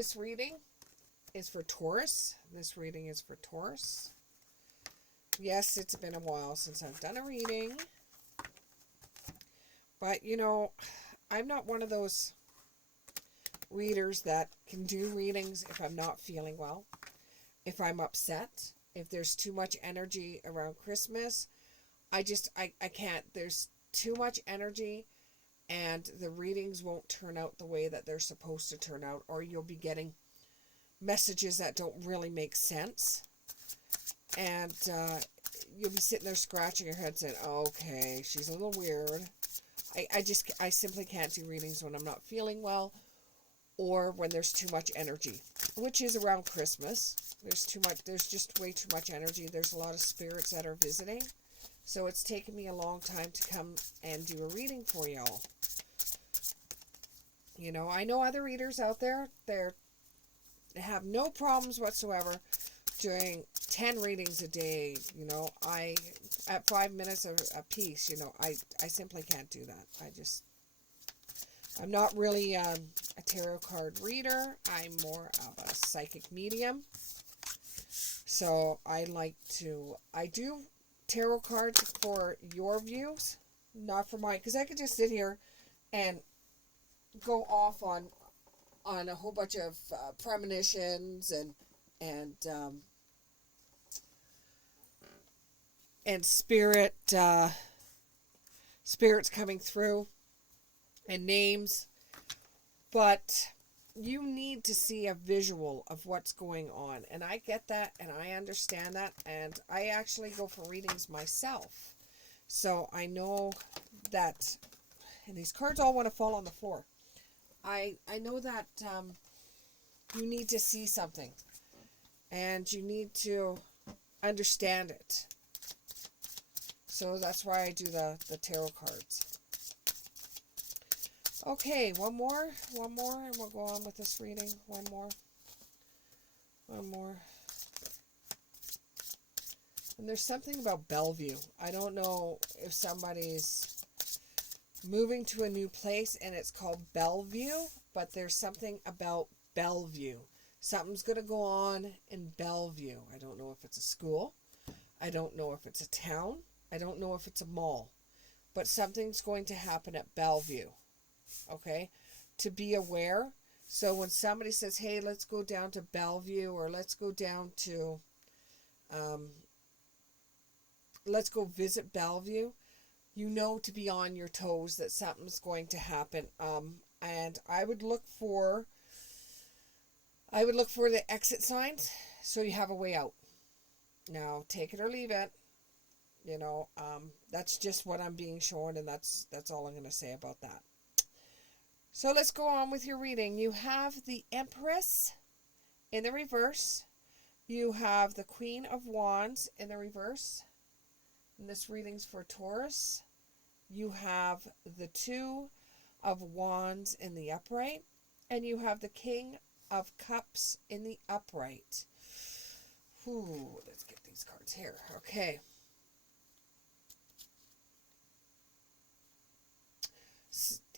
This reading is for Taurus. This reading is for Taurus. Yes, it's been a while since I've done a reading. But, you know, I'm not one of those readers that can do readings if I'm not feeling well, if I'm upset, if there's too much energy around Christmas. I can't. There's too much energy, and the readings won't turn out the way that they're supposed to turn out, or you'll be getting messages that don't really make sense. And you'll be sitting there scratching your head saying, okay, she's a little weird. I simply can't do readings when I'm not feeling well or when there's too much energy, which is around Christmas. There's just way too much energy. There's a lot of spirits that are visiting. So it's taken me a long time to come and do a reading for y'all. You know, I know other readers out there, they have no problems whatsoever doing 10 readings a day. You know, at 5 minutes a piece, you know, I simply can't do that. I'm not really a tarot card reader. I'm more of a psychic medium. So I do tarot cards for your views, not for mine, because I could just sit here and go off on a whole bunch of premonitions and spirits coming through and names, but you need to see a visual of what's going on. And I get that, and I understand that, and I actually go for readings myself. So I know that, and these cards all want to fall on the floor. I know that you need to see something, and you need to understand it. So that's why I do the tarot cards. Okay, one more, and we'll go on with this reading. One more. And there's something about Bellevue. I don't know if somebody's moving to a new place and it's called Bellevue, but there's something about Bellevue. Something's going to go on in Bellevue. I don't know if it's a school. I don't know if it's a town. I don't know if it's a mall. But something's going to happen at Bellevue. Okay, to be aware. So when somebody says, hey, let's go down to Bellevue, or let's go down to, let's go visit Bellevue, you know to be on your toes that something's going to happen. And I would look for the exit signs so you have a way out. Now, take it or leave it. You know, that's just what I'm being shown, and that's all I'm going to say about that. So let's go on with your reading. You have the Empress in the reverse. You have the Queen of Wands in the reverse. And this reading's for Taurus. You have the Two of Wands in the upright. And you have the King of Cups in the upright. Ooh, let's get these cards here. Okay.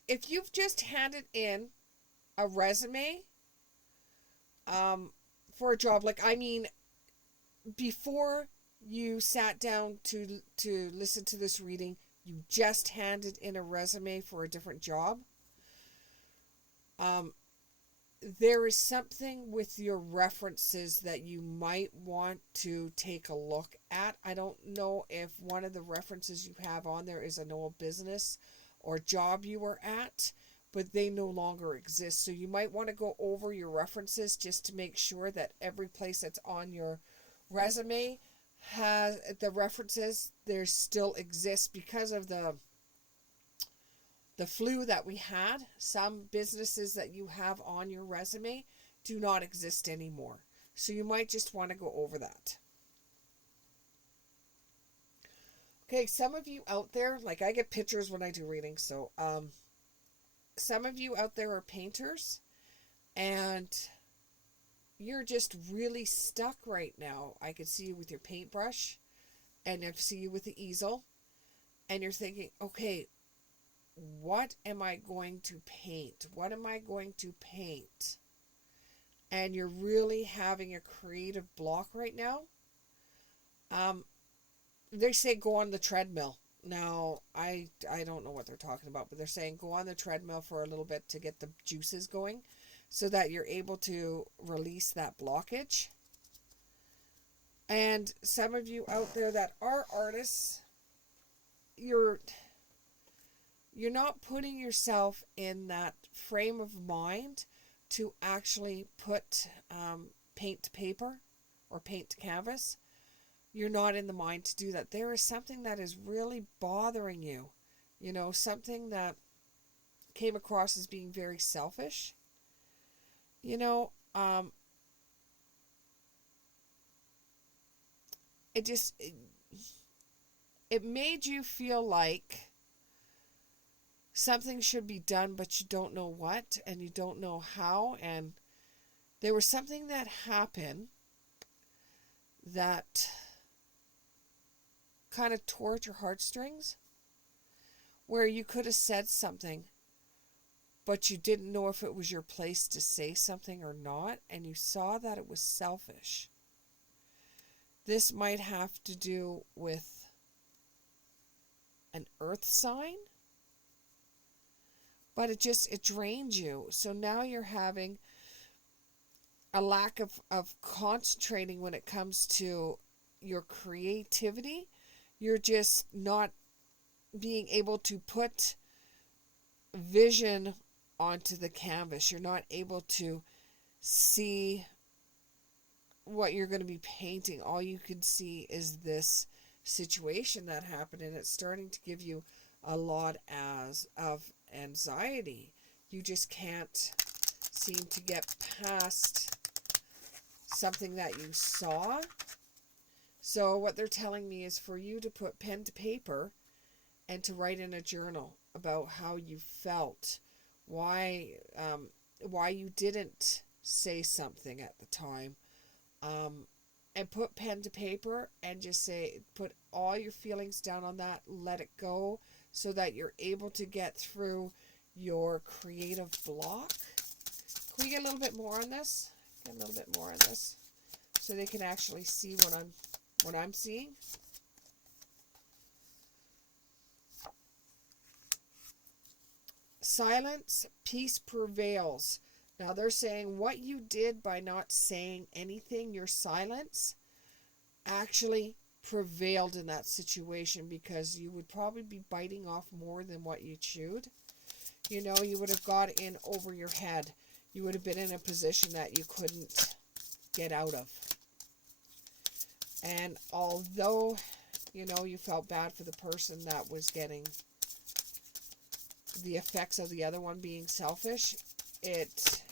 If you've just handed in a resume for a job, before you sat down to listen to this reading, you just handed in a resume for a different job, there is something with your references that you might want to take a look at. I don't know if one of the references you have on there is an old business or job you were at, but they no longer exist. So you might want to go over your references just to make sure that every place that's on your resume has the references there still exist. Because of the flu that we had, some businesses that you have on your resume do not exist anymore. So you might just want to go over that. Okay, some of you out there, like I get pictures when I do readings, so some of you out there are painters, and you're just really stuck right now. I could see you with your paintbrush, and I see you with the easel, and you're thinking, okay, what am I going to paint? What am I going to paint? and you're really having a creative block right now, they say go on the treadmill. Now, I don't know what they're talking about, but they're saying go on the treadmill for a little bit to get the juices going so that you're able to release that blockage. And some of you out there that are artists, you're not putting yourself in that frame of mind to actually put paint to paper or paint to canvas. You're not in the mind to do that. There is something that is really bothering you. You know, something that came across as being very selfish. You know, it made you feel like something should be done, but you don't know what, and you don't know how. And there was something that happened that kind of tore at your heartstrings, where you could have said something, but you didn't know if it was your place to say something or not, and you saw that it was selfish. This might have to do with an earth sign, but it drains you. So now you're having a lack of concentrating when it comes to your creativity. You're just not being able to put vision onto the canvas. You're not able to see what you're going to be painting. All you can see is this situation that happened, and it's starting to give you a lot of anxiety. You just can't seem to get past something that you saw. So what they're telling me is for you to put pen to paper and to write in a journal about how you felt, why you didn't say something at the time, and put pen to paper and just put all your feelings down on that, let it go, so that you're able to get through your creative block. Can we get a little bit more on this? Get a little bit more on this so they can actually see what I'm seeing. Silence, peace prevails. Now they're saying what you did by not saying anything, your silence, actually prevailed in that situation, because you would probably be biting off more than what you chewed. You know, you would have got in over your head. You would have been in a position that you couldn't get out of. And although, you know, you felt bad for the person that was getting the effects of the other one being selfish, it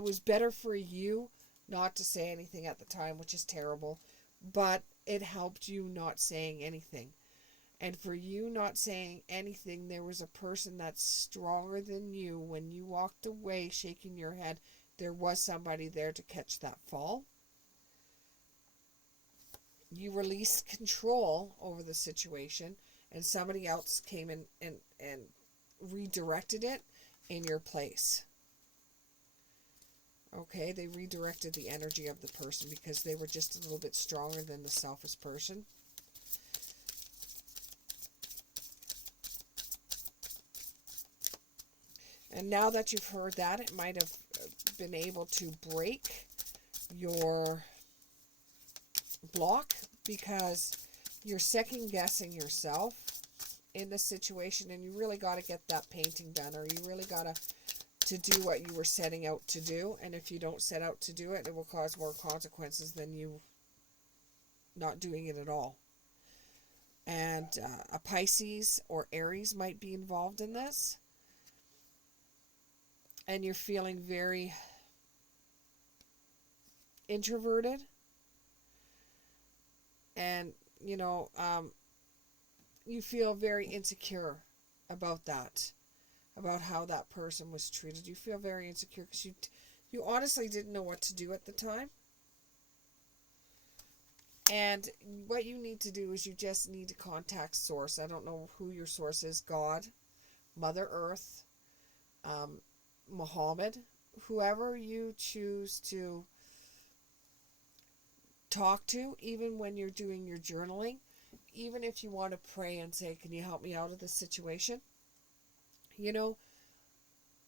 was better for you not to say anything at the time, which is terrible, but it helped you not saying anything. And for you not saying anything, there was a person that's stronger than you. When you walked away shaking your head, there was somebody there to catch that fall. You released control over the situation, and somebody else came in and redirected it in your place. Okay, they redirected the energy of the person because they were just a little bit stronger than the selfish person. And now that you've heard that, it might have been able to break your block, because you're second guessing yourself in this situation, and you really got to get that painting done, or you really got to do what you were setting out to do. And if you don't set out to do it, it will cause more consequences than you not doing it at all. And a Pisces or Aries might be involved in this, and you're feeling very introverted, and you know, you feel very insecure about that, about how that person was treated. You feel very insecure because you honestly didn't know what to do at the time. And what you need to do is you just need to contact source. I don't know who your source is. God, Mother Earth, Muhammad, whoever you choose to talk to, even when you're doing your journaling, even if you want to pray and say, can you help me out of this situation? You know,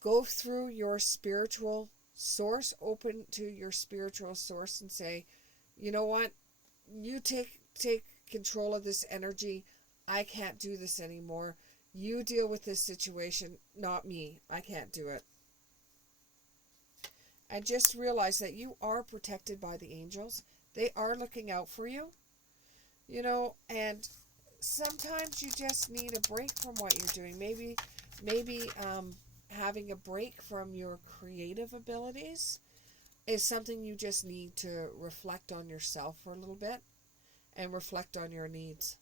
go through your spiritual source, open to your spiritual source and say, you know what, you take control of this energy. I can't do this anymore. You deal with this situation, not me. I can't do it. And just realize that you are protected by the angels. They are looking out for you, you know, and sometimes you just need a break from what you're doing. Maybe having a break from your creative abilities is something you just need to reflect on yourself for a little bit and reflect on your needs.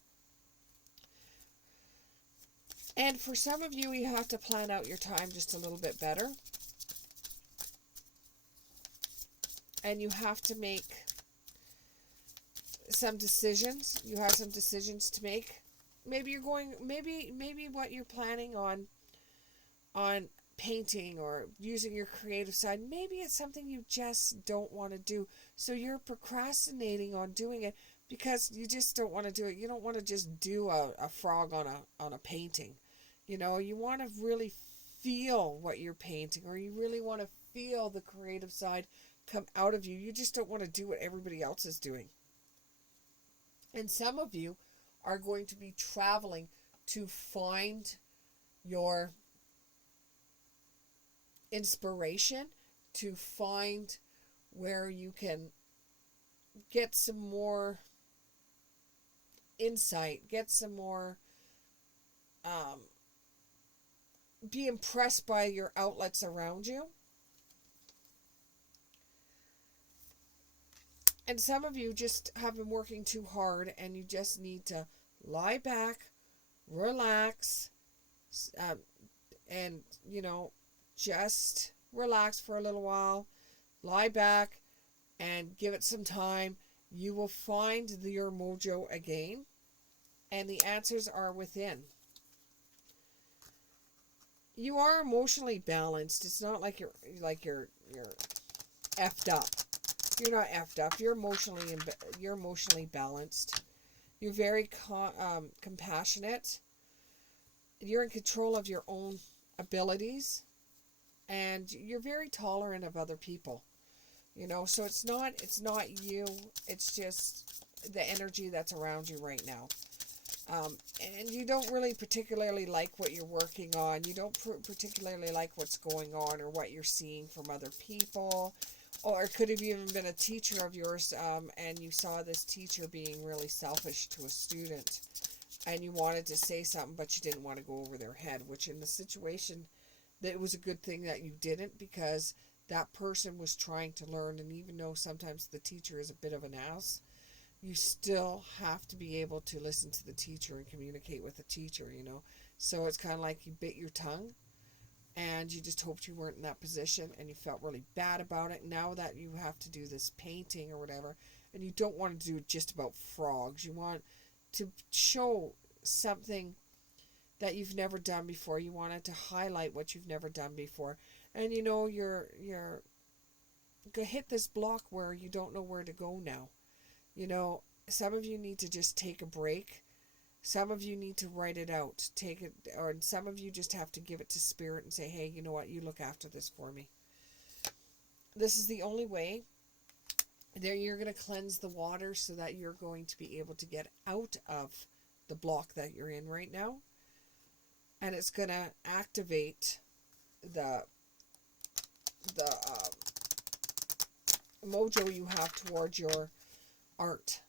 And for some of you, you have to plan out your time just a little bit better. And you have to make some decisions. You have some decisions to make. Maybe what you're planning on painting or using your creative side, maybe it's something you just don't want to do. So you're procrastinating on doing it because you just don't want to do it. You don't want to just do a frog on a painting. You know, you want to really feel what you're painting, or you really want to feel the creative side come out of you. You just don't want to do what everybody else is doing. And some of you are going to be traveling to find your inspiration, to find where you can get some more insight, get some more, be impressed by your outlets around you. And some of you just have been working too hard and you just need to lie back, relax, and, you know, just relax for a little while, lie back, and give it some time. You will find your mojo again, and the answers are within. You are emotionally balanced. It's not like you're effed up. You're not effed up. You're emotionally balanced. You're very compassionate. You're in control of your own abilities, and you're very tolerant of other people. You know, so it's not you. It's just the energy that's around you right now. And you don't really particularly like what you're working on. You don't particularly like what's going on or what you're seeing from other people. Or it could have even been a teacher of yours, and you saw this teacher being really selfish to a student, and you wanted to say something, but you didn't want to go over their head, which in the situation, that it was a good thing that you didn't, because that person was trying to learn, and even though sometimes the teacher is a bit of an ass, you still have to be able to listen to the teacher and communicate with the teacher, you know. So it's kind of like you bit your tongue, and you just hoped you weren't in that position, and you felt really bad about it. Now that you have to do this painting or whatever, and you don't want to do it just about frogs, you want to show something that you've never done before. You wanted to highlight what you've never done before. And you know, you're gonna hit this block where you don't know where to go now. You know, some of you need to just take a break. Some of you need to write it out, take it, or some of you just have to give it to spirit and say, hey, you know what, you look after this for me. This is the only way. There, you're going to cleanse the water so that you're going to be able to get out of the block that you're in right now. And it's going to activate the mojo you have towards your art,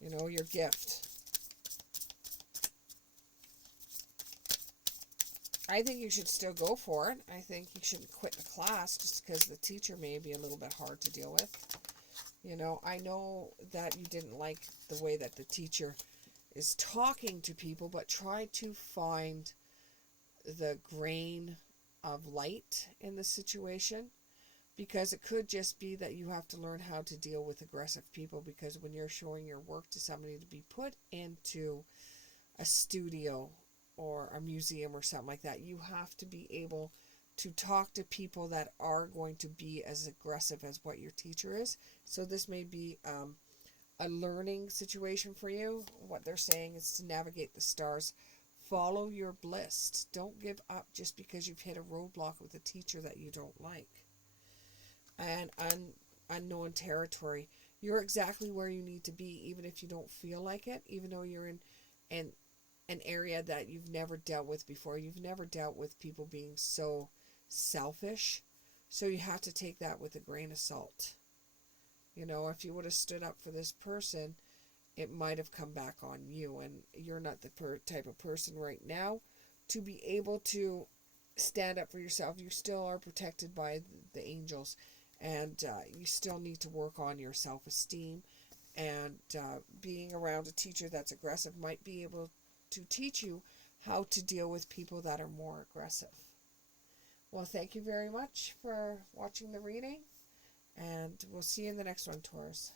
you know, your gift. I think you should still go for it. I think you shouldn't quit the class just because the teacher may be a little bit hard to deal with. You know, I know that you didn't like the way that the teacher is talking to people, but try to find the grain of light in the situation, because it could just be that you have to learn how to deal with aggressive people, because when you're showing your work to somebody to be put into a studio or a museum or something like that, you have to be able to talk to people that are going to be as aggressive as what your teacher is. So this may be a learning situation for you. What they're saying is to navigate the stars. Follow your bliss. Don't give up just because you've hit a roadblock with a teacher that you don't like. And unknown territory. You're exactly where you need to be, even if you don't feel like it, even though you're in an area that you've never dealt with before. You've never dealt with people being so selfish. So you have to take that with a grain of salt. You know, if you would have stood up for this person, it might have come back on you. And you're not the type of person right now to be able to stand up for yourself. You still are protected by the angels. And you still need to work on your self-esteem. And being around a teacher that's aggressive might be able to teach you how to deal with people that are more aggressive. Well, thank you very much for watching the reading. And we'll see you in the next one, Taurus.